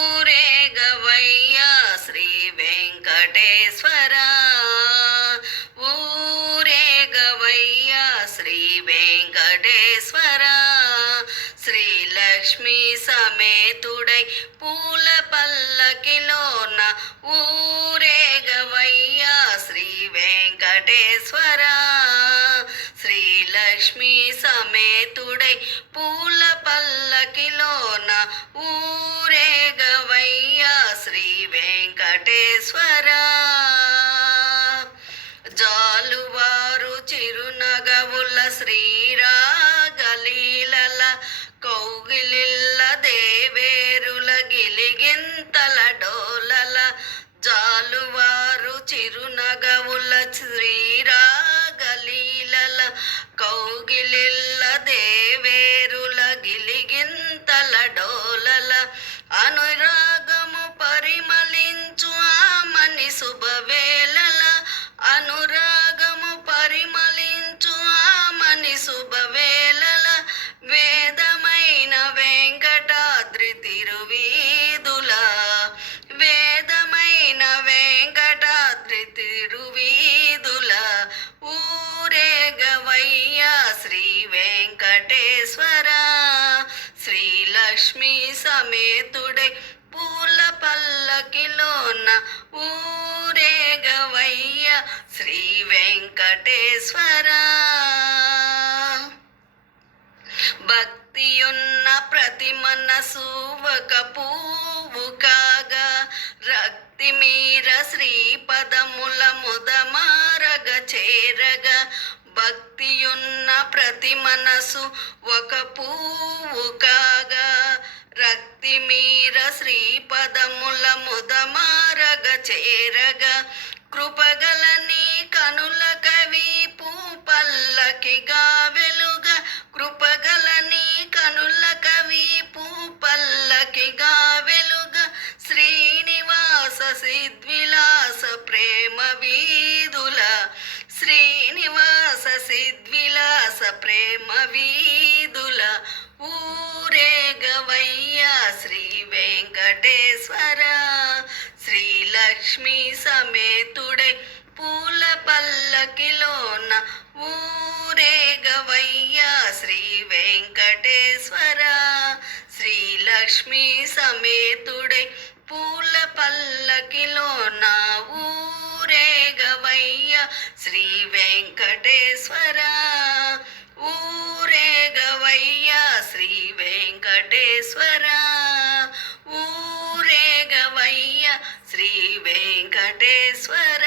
ఊరేగవయ్యా శ్రీ వెంకటేశ్వర, ఊరేగవయ్యా శ్రీ వెంకటేశ్వర, శ్రీలక్ష్మి సమేతుడై పూల పల్లకిలోన ఊరేగవయ్యా శ్రీ వెంకటేశ్వర, శ్రీలక్ష్మి సమేతుడై పూల పల్లకిలోన ఊరేగవయ్యా శ్రీ వెంకటేశ్వర, జాలువారు చిరునగవుల శ్రీరాగలీలల కౌగిలిల్ల దేవేరుల గిలిగింతల డోలల, జాలువారు చిరునగవుల శ్రీరాగలీలల కౌగిలిల్ల దేవేరుల గిలిగింతల డోలల, అనురాగము పరిమళించు ఆమని శుభవేళల, అనురాగము పరిమళించు ఆమని శుభవేళల, వేదమైన వెంకటాద్రి తిరువీధుల, వేదమైన వెంకటాద్రి తిరువీధుల, ఊరేగవయ్యా శ్రీ వెంకటేశ్వర, శ్రీలక్ష్మి సమేతుడై పూల పల్లకిలోన ఊరేగవయ్యా శ్రీ వెంకటేశ్వర, భక్తియున్న ప్రతి మనసు ఒక పువ్వు కాగా, రక్తి మీర శ్రీపదముల ముదమారగ చేరగా, భక్తియున్న ప్రతి మనసు ఒక పువ్వు కాగా, రక్తి మీర శ్రీపదముల ముదమారగ చేరగా, కృపగల నీ కనుల కవి పల్లకిగా వెలుగ, కృపగల నీ కనుల కవి పల్లకిగా వెలుగ, శ్రీనివాస సిద్విలాస ప్రేమ వీధుల, శ్రీనివాస సిద్విలాస ప్రేమ వీధుల, ఊరేగవయ్యా శ్రీ వెంకటేశ్వర, శ్రీలక్ష్మి సమేతుడై పూల పల్లకిలోన ఊరేగవయ్యా శ్రీ వెంకటేశ్వర, శ్రీలక్ష్మి సమేతుడై పూల పల్లకిలోన ఊరేగవయ్యా శ్రీ వెంకటేశ్వర, ఊరేగవయ్యా శ్రీ వెంకటేశ్వర, ఊరేగవయ్యా శ్రీ వెంకటేశ్వర.